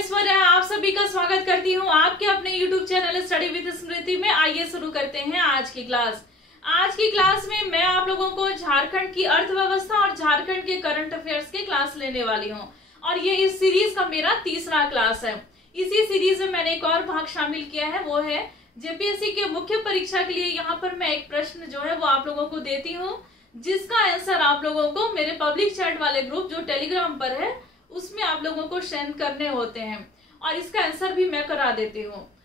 ऐश्वर्या आप सभी का स्वागत करती हूँ आपके अपने YouTube चैनल स्टडी विद स्मृति में। आइए शुरू करते हैं आज की क्लास। आज की क्लास में मैं आप लोगों को झारखंड की अर्थव्यवस्था और झारखंड के करंट अफेयर्स की क्लास लेने वाली हूँ और ये इस सीरीज का मेरा तीसरा क्लास है। इसी सीरीज में मैंने एक और भाग शामिल किया है, वो है जेपीएससी के मुख्य परीक्षा के लिए। यहाँ पर मैं एक प्रश्न जो है वो आप लोगों को देती हूँ, जिसका आंसर आप लोगों को मेरे पब्लिक चैट वाले ग्रुप जो टेलीग्राम पर है उसमें आप लोगों को सेंड करने होते हैं और इसका आंसर भी मैं करा देती हूँ।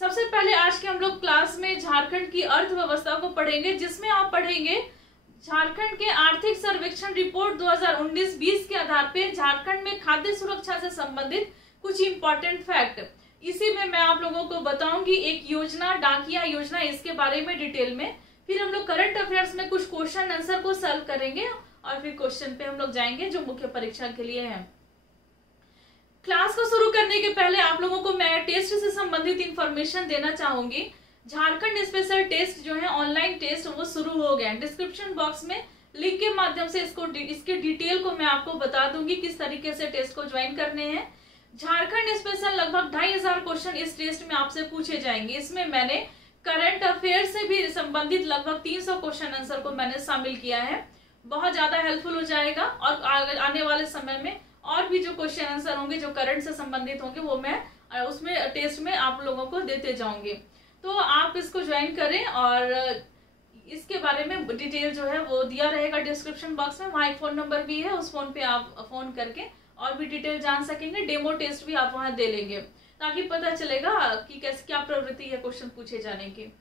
सबसे पहले आज के हम लोग क्लास में झारखंड की अर्थव्यवस्था को पढ़ेंगे, जिसमें आप पढ़ेंगे झारखंड के आर्थिक सर्वेक्षण रिपोर्ट 2019-20 के आधार पे झारखंड में खाद्य सुरक्षा से संबंधित कुछ इंपॉर्टेंट फैक्ट। इसी में मैं आप लोगों को बताऊंगी एक योजना, डाकिया योजना, इसके बारे में डिटेल में। फिर हम लोग करंट अफेयर्स में कुछ क्वेश्चन आंसर को सॉल्व करेंगे और फिर क्वेश्चन पे हम लोग जाएंगे जो मुख्य परीक्षा के लिए है। क्लास को शुरू करने के पहले आप लोगों को मैं टेस्ट से संबंधित इंफॉर्मेशन देना चाहूंगी। झारखंड स्पेशल टेस्ट जो है ऑनलाइन टेस्ट वो शुरू हो गया। डिस्क्रिप्शन बॉक्स में लिंक के माध्यम से इसके डिटेल को मैं आपको बता दूंगी किस तरीके से टेस्ट को ज्वाइन करने हैं। झारखंड स्पेशल लगभग 2500 क्वेश्चन इस टेस्ट में आपसे पूछे जाएंगे। इसमें मैंने करंट अफेयर से भी संबंधित लगभग 300 क्वेश्चन आंसर को मैंने शामिल किया है। बहुत ज्यादा हेल्पफुल हो जाएगा और आने वाले समय में और भी जो क्वेश्चन आंसर होंगे जो करंट से संबंधित होंगे वो मैं उसमें टेस्ट में आप लोगों को देते जाऊंगी। तो आप इसको ज्वाइन करें और इसके बारे में डिटेल जो है वो दिया रहेगा डिस्क्रिप्शन बॉक्स में। वहाँ एक फोन नंबर भी है, उस फोन पे आप फोन करके और भी डिटेल जान सकेंगे। डेमो टेस्ट भी आप वहाँ दे लेंगे ताकि पता चलेगा कि कैसे क्या प्रवृत्ति है क्वेश्चन पूछे जाने की।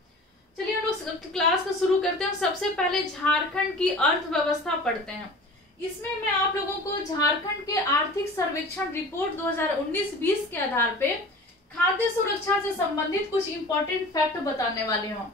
चलिए हम लोग क्लास को शुरू करते हैं। सबसे पहले झारखंड की अर्थव्यवस्था पढ़ते हैं। इसमें मैं आप लोगों को झारखंड के आर्थिक सर्वेक्षण रिपोर्ट 2019-20 के आधार पे खाद्य सुरक्षा से संबंधित कुछ इंपॉर्टेंट फैक्ट बताने वाली हूँ।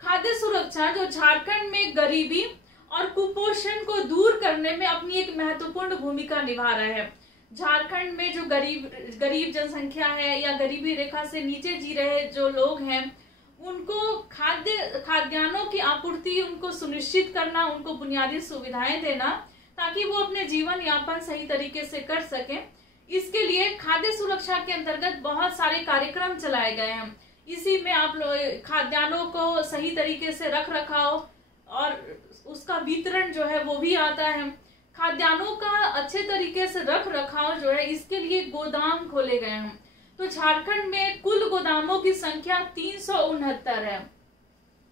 खाद्य सुरक्षा जो झारखंड में गरीबी और कुपोषण को दूर करने में अपनी एक महत्वपूर्ण भूमिका निभा रहा है। झारखंड में जो गरीब जनसंख्या है या गरीबी रेखा से नीचे जी रहे जो लोग हैं उनको खाद्यान्नों की आपूर्ति उनको सुनिश्चित करना, उनको बुनियादी सुविधाएं देना ताकि वो अपने जीवन यापन सही तरीके से कर सकें। इसके लिए खाद्य सुरक्षा के अंतर्गत बहुत सारे कार्यक्रम चलाए गए हैं। इसी में आप लोग खाद्यान्नों को सही तरीके से रख रखाव और उसका वितरण जो है वो भी आता है। खाद्यान्नों का अच्छे तरीके से रख रखाव जो है इसके लिए गोदाम खोले गए हैं। तो झारखंड में कुल गोदामों की संख्या 369 है।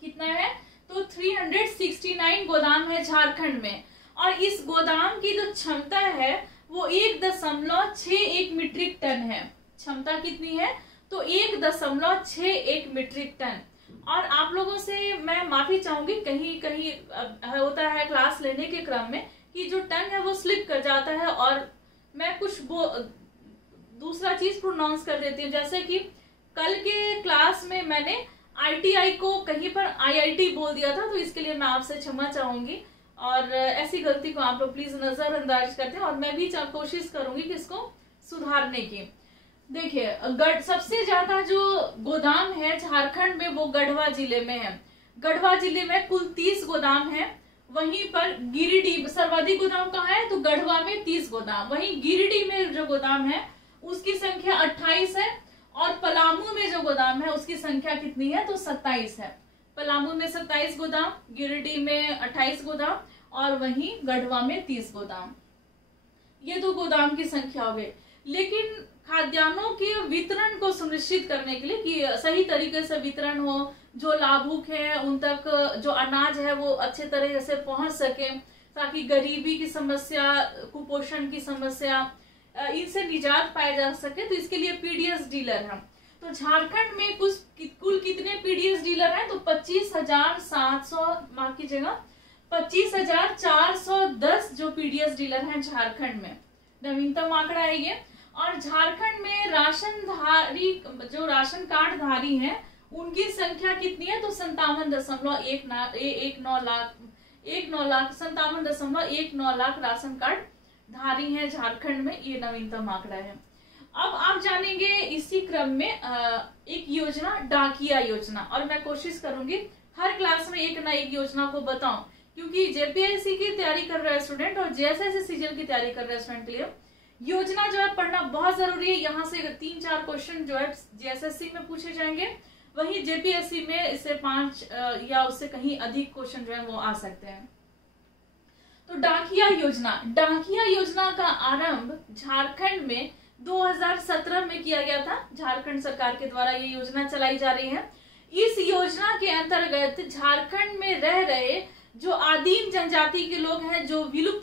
कितना है? तो 369 गोदाम है झारखंड में और इस गोदाम की जो क्षमता है वो 1.61 मीट्रिक टन है। क्षमता कितनी है? तो 1.61 मीट्रिक टन। और आप लोगों से मैं माफी चाहूंगी, कहीं कहीं होता है क्लास लेने के क्रम में कि जो टन है वो स्लिप कर जाता है और मैं कुछ दूसरा चीज प्रोनाउंस कर देती हूँ। जैसे कि कल के क्लास में मैंने आईटीआई को कहीं पर आईआईटी बोल दिया था, तो इसके लिए मैं आपसे क्षमा चाहूंगी और ऐसी गलती को आप लोग प्लीज नजरअंदाज करते हैं और मैं भी कोशिश करूंगी कि इसको सुधारने की। देखिए सबसे ज्यादा जो गोदाम है झारखंड में वो गढ़वा जिले में है। गढ़वा जिले में कुल 30 गोदाम है। वहीं पर गिरिडीह सर्वाधिक गोदाम कहाँ है? तो गढ़वा में 30 गोदाम। वहीं गिरिडीह में जो गोदाम है उसकी संख्या 28 है और पलामू में जो गोदाम है उसकी संख्या कितनी है? तो 27 है। पलामू में 27 गोदाम, गिरिडीह में 28 गोदाम और वहीं गढ़वा में 30 गोदाम। ये दो गोदाम की संख्या हो गई। लेकिन खाद्यान्नों के वितरण को सुनिश्चित करने के लिए कि सही तरीके से वितरण हो, जो लाभुक है उन तक जो अनाज है वो अच्छे तरह से पहुंच सके ताकि गरीबी की समस्या, कुपोषण की समस्या, इनसे निजात पाया जा सके। तो इसके लिए पीडीएस डीलर है। तो झारखंड में कुल कितने पीडीएस डीलर हैं? तो 25,700 माफ कीजिएगा 25,410 जो पीडीएस डीलर हैं झारखंड में। नवीनतम आंकड़ा है ये। और झारखंड में जो राशन कार्ड धारी हैं उनकी संख्या कितनी है? तो 57.19 लाख राशन कार्ड धारी हैं झारखंड में। ये नवीनतम आंकड़ा है। अब आप जानेंगे इसी क्रम में एक योजना, डाकिया योजना, और मैं कोशिश करूंगी हर क्लास में एक ना एक योजना को बताऊं क्योंकि जेपीएससी की तैयारी कर रहे स्टूडेंट और जेएसएससी सीजीएल की तैयारी कर रहे स्टूडेंट के लिए योजना जो है पढ़ना बहुत जरूरी है। यहाँ से 3-4 क्वेश्चन जो है जेएसएससी में पूछे जाएंगे, वही जेपीएससी में इससे 5 या उससे कहीं अधिक क्वेश्चन जो है वो आ सकते हैं। तो डाकिया योजना का आरंभ झारखंड में 2017 में किया गया था। झारखंड सरकार के द्वारा ये योजना चलाई जा रही है। इस योजना के अंतर्गत झारखंड में रह रहे जो आदिम जनजाति के लोग हैं, जो विलुप्त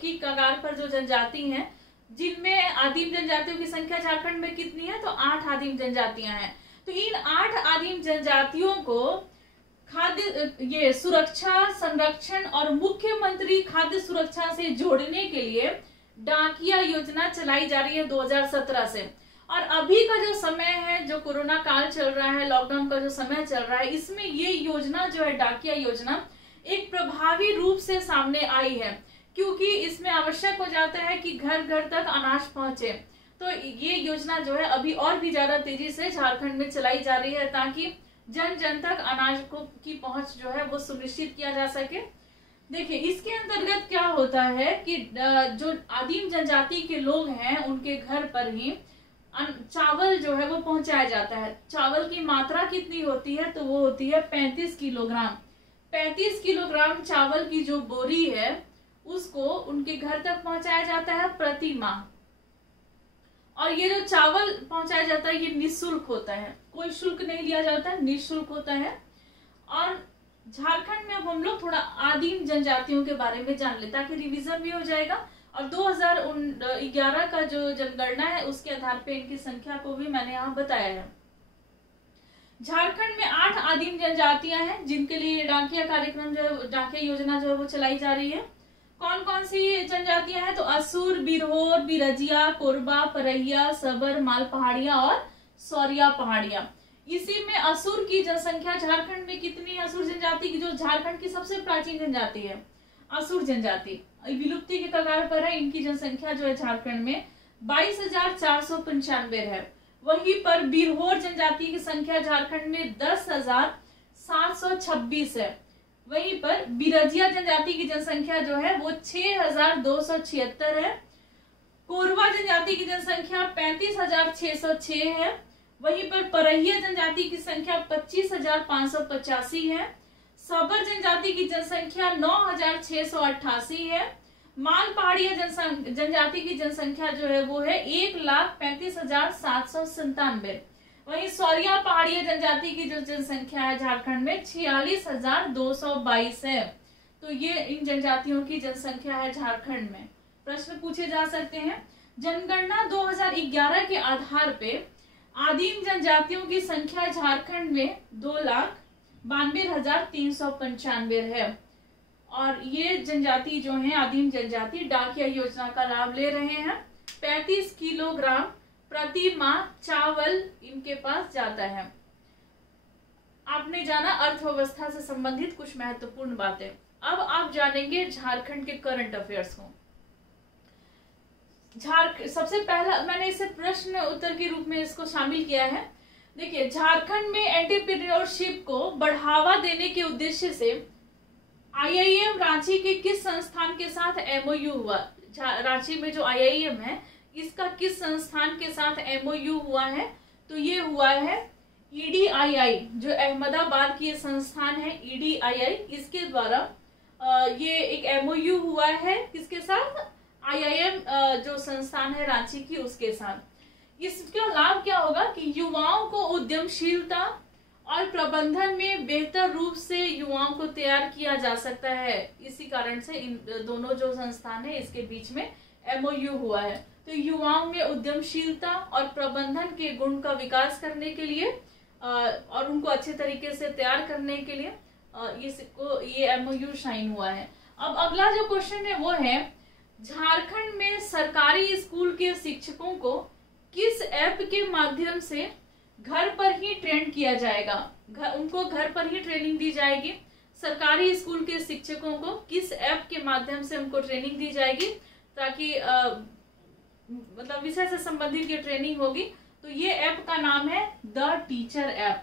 की कगार पर जो जनजाति हैं, जिनमें आदिम जनजातियों की संख्या झारखंड में कितनी है, तो 8 आदिम जनजातियां हैं। तो इन 8 आदिम जनजातियों को खाद्य सुरक्षा, संरक्षण और मुख्यमंत्री खाद्य सुरक्षा से जोड़ने के लिए डाकिया योजना चलाई जा रही है 2017 से। और अभी का जो समय है, जो कोरोना काल चल रहा है, लॉकडाउन का जो समय चल रहा है, इसमें ये योजना जो है डाकिया योजना एक प्रभावी रूप से सामने आई है, क्योंकि इसमें आवश्यक हो जाता है कि घर घर तक अनाज पहुंचे। तो ये योजना जो है अभी और भी ज्यादा तेजी से झारखंड में चलाई जा रही है, ताकि जन जन तक अनाज की पहुंच जो है वो सुनिश्चित किया जा सके। देखिए, इसके अंतर्गत क्या होता है कि जो आदिम जनजाति के लोग हैं उनके घर पर ही चावल जो है वो पहुंचाया जाता है। चावल की मात्रा कितनी होती है, तो वो होती है 35 किलोग्राम। 35 किलोग्राम चावल की जो बोरी है उसको उनके घर तक पहुंचाया जाता है प्रति माह। और ये जो चावल पहुंचाया जाता है ये निःशुल्क होता है, कोई शुल्क नहीं लिया जाता है, निःशुल्क होता है। और झारखंड में अब हम लोग थोड़ा आदिम जनजातियों के बारे में जान लेते हैं, ताकि रिवीजन भी हो जाएगा। और 2011 का जो जनगणना है उसके आधार पे इनकी संख्या को भी मैंने यहाँ बताया है। झारखंड में 8 आदिम जनजातियां हैं जिनके लिए डाकिया कार्यक्रम जो है, डाकिया योजना जो है वो चलाई जा रही है। कौन कौन सी जनजातियां हैं, तो असुर, बिरहोर, बिरजिया, कोरबा, परैया, सबर, माल पहाड़िया और सौरिया पहाड़िया। इसी में असुर की जनसंख्या झारखंड में कितनी है, असुर जनजाति की, जो झारखंड की सबसे प्राचीन जनजाति है असुर जनजाति, विलुप्ति के कगार पर है। इनकी जनसंख्या जो है झारखंड में 22,495 है। वहीं पर बिरहोर जनजाति की संख्या झारखंड में 10,726 है। वहीं पर बिरजिया जनजाति की जनसंख्या जो है वो 6,276 है। कोरबा जनजाति की जनसंख्या 35,606 है। वहीं पर परैया जनजाति की संख्या 25,585 है। सबर जनजाति की जनसंख्या 9,688 है। माल पहाड़िया जनजाति की जनसंख्या जो है वो है 1,35,797। वहीं सौरिया पहाड़िया जनजाति की जो जनसंख्या है झारखंड में 46,222 है। तो ये इन जनजातियों की जनसंख्या है झारखंड में। प्रश्न पूछे जा सकते हैं। जनगणना 2011 के आधार पे आदिम जनजातियों की संख्या झारखंड में 2,92,395 है। और ये जनजाति जो है आदिम जनजाति डाकिया योजना का लाभ ले रहे हैं। 35 किलोग्राम प्रति माह चावल इनके पास जाता है। आपने जाना अर्थव्यवस्था से संबंधित कुछ महत्वपूर्ण बातें। अब आप जानेंगे झारखंड के करंट अफेयर्स को। सबसे पहला मैंने इसे प्रश्न उत्तर के रूप में इसको शामिल किया है। देखिए, झारखंड में एंटरप्रेन्योरशिप को बढ़ावा देने के उद्देश्य से आईआईएम रांची के किस संस्थान के साथ एमओयू हुआ। रांची में जो आईआईएम है इसका किस संस्थान के साथ एमओयू हुआ है, तो ये हुआ है ईडीआईआई, जो अहमदाबाद की संस्थान है ईडीआईआई, इसके द्वारा ये एक एमओयू हुआ है। किसके साथ, आईआईएम जो संस्थान है रांची की उसके साथ। इसका लाभ क्या होगा कि युवाओं को उद्यमशीलता और प्रबंधन में बेहतर रूप से युवाओं को तैयार किया जा सकता है। इसी कारण से इन दोनों जो संस्थान है इसके बीच में एमओयू हुआ है। तो युवाओं में उद्यमशीलता और प्रबंधन के गुण का विकास करने के लिए और उनको अच्छे तरीके से तैयार करने के लिए ये एमओयू साइन हुआ है। अब अगला जो क्वेश्चन है वो है, झारखंड में सरकारी स्कूल के शिक्षकों को किस ऐप के माध्यम से घर पर ही ट्रेन किया जाएगा। उनको घर पर ही ट्रेनिंग दी जाएगी। सरकारी स्कूल के शिक्षकों को किस ऐप के माध्यम से उनको ट्रेनिंग दी जाएगी, ताकि मतलब विषय से संबंधित ये ट्रेनिंग होगी। तो ये ऐप का नाम है द टीचर ऐप।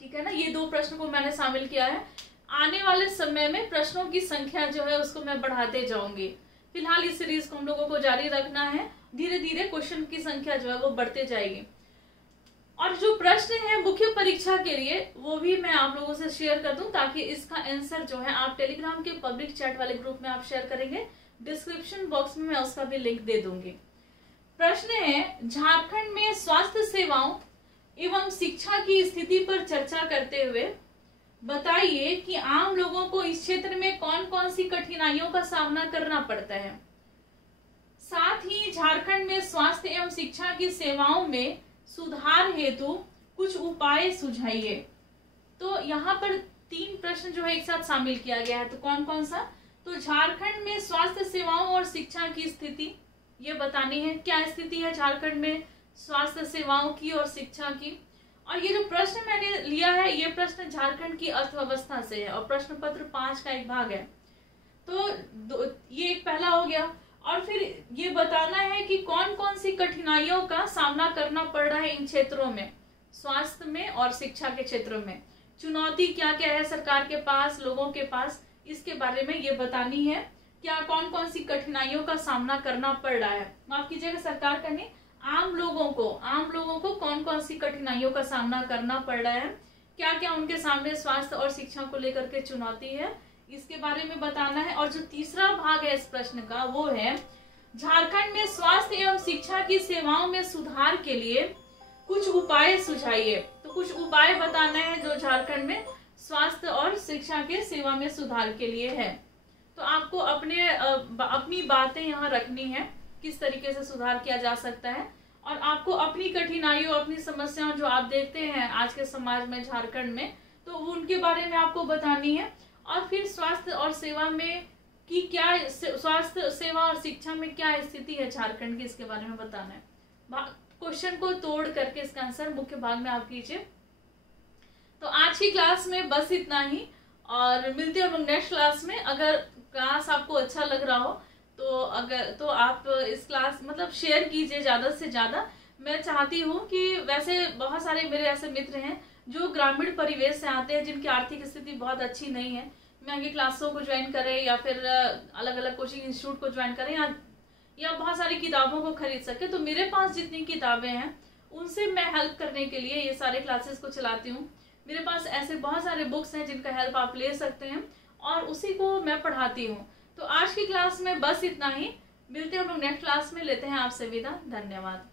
ठीक है ना, ये 2 प्रश्न को मैंने शामिल किया है। आने वाले समय में प्रश्नों की संख्या जो है उसको मैं बढ़ाते जाऊंगी, फिलहाल इस सीरीज को हम लोगों को जारी रखना है, धीरे धीरे क्वेश्चन की संख्या जो है वो बढ़ते जाएगी। और जो प्रश्न है मुख्य परीक्षा के लिए वो भी मैं आप लोगों से शेयर कर दूं, ताकि इसका आंसर जो है आप टेलीग्राम के पब्लिक चैट वाले ग्रुप में आप शेयर करेंगे, डिस्क्रिप्शन बॉक्स में मैं उसका भी लिंक दे दूंगी। प्रश्न है, झारखंड में स्वास्थ्य सेवाओं एवं शिक्षा की स्थिति पर चर्चा करते हुए बताइए कि आम लोगों को इस क्षेत्र में कौन कौन सी कठिनाइयों का सामना करना पड़ता है। साथ ही झारखंड में स्वास्थ्य एवं शिक्षा की सेवाओं में सुधार हेतु कुछ उपाय सुझाइए। तो यहाँ पर 3 प्रश्न जो है एक साथ शामिल किया गया है। तो कौन कौन सा? तो झारखंड में स्वास्थ्य सेवाओं और शिक्षा की स्थिति ये बतानी है, क्या स्थिति है झारखंड में स्वास्थ्य सेवाओं की और शिक्षा की। और ये जो प्रश्न मैंने लिया है ये प्रश्न झारखंड की अर्थव्यवस्था से है और प्रश्न पत्र 5 का एक भाग है। तो ये एक पहला हो गया। और फिर ये बताना है कि कौन कौन सी कठिनाइयों का सामना करना पड़ रहा है इन क्षेत्रों में, स्वास्थ्य में और शिक्षा के क्षेत्रों में। चुनौती क्या क्या है सरकार के पास, लोगों के पास, इसके बारे में ये बतानी है। क्या कौन कौन सी कठिनाइयों का सामना करना पड़ रहा है, माफ कीजिएगा सरकार का नहीं, आम लोगों को कौन कौन सी कठिनाइयों का सामना करना पड़ रहा है, क्या क्या उनके सामने स्वास्थ्य और शिक्षा को लेकर के चुनौती है, इसके बारे में बताना है। और जो तीसरा भाग है इस प्रश्न का वो है, झारखंड में स्वास्थ्य एवं शिक्षा की सेवाओं में सुधार के लिए कुछ उपाय सुझाइए। तो कुछ उपाय बताना है जो झारखंड में स्वास्थ्य और शिक्षा के सेवा में सुधार के लिए है। तो आपको अपनी बातें यहाँ रखनी है, किस तरीके से सुधार किया जा सकता है, और आपको अपनी कठिनाइयों, अपनी समस्याओं जो आप देखते हैं आज के समाज में झारखंड में, तो उनके बारे में आपको बतानी है। और फिर स्वास्थ्य और सेवा में की क्या, स्वास्थ्य सेवा और शिक्षा में क्या स्थिति है झारखंड की, इसके बारे में बताना है। क्वेश्चन को तोड़ करके इसका आंसर मुख्य भाग में आप कीजिए। तो आज की क्लास में बस इतना ही, और मिलते हैं हम नेक्स्ट क्लास में। अगर क्लास आपको अच्छा लग रहा हो तो आप इस क्लास शेयर कीजिए ज्यादा से ज्यादा। मैं चाहती हूँ कि वैसे बहुत सारे मेरे ऐसे मित्र हैं जो ग्रामीण परिवेश से आते हैं, जिनकी आर्थिक स्थिति बहुत अच्छी नहीं है, मैं आगे क्लासों को ज्वाइन करें या फिर अलग अलग कोचिंग इंस्टीट्यूट को ज्वाइन करें या बहुत सारी किताबों को खरीद सके। तो मेरे पास जितनी किताबें हैं उनसे मैं हेल्प करने के लिए ये सारे क्लासेस को चलाती हूँ। मेरे पास ऐसे बहुत सारे बुक्स हैं जिनका हेल्प आप ले सकते हैं और उसी को मैं पढ़ाती हूँ। तो आज की क्लास में बस इतना ही, मिलते हैं हम लोग नेक्स्ट क्लास में, लेते हैं आपसे विदा। धन्यवाद।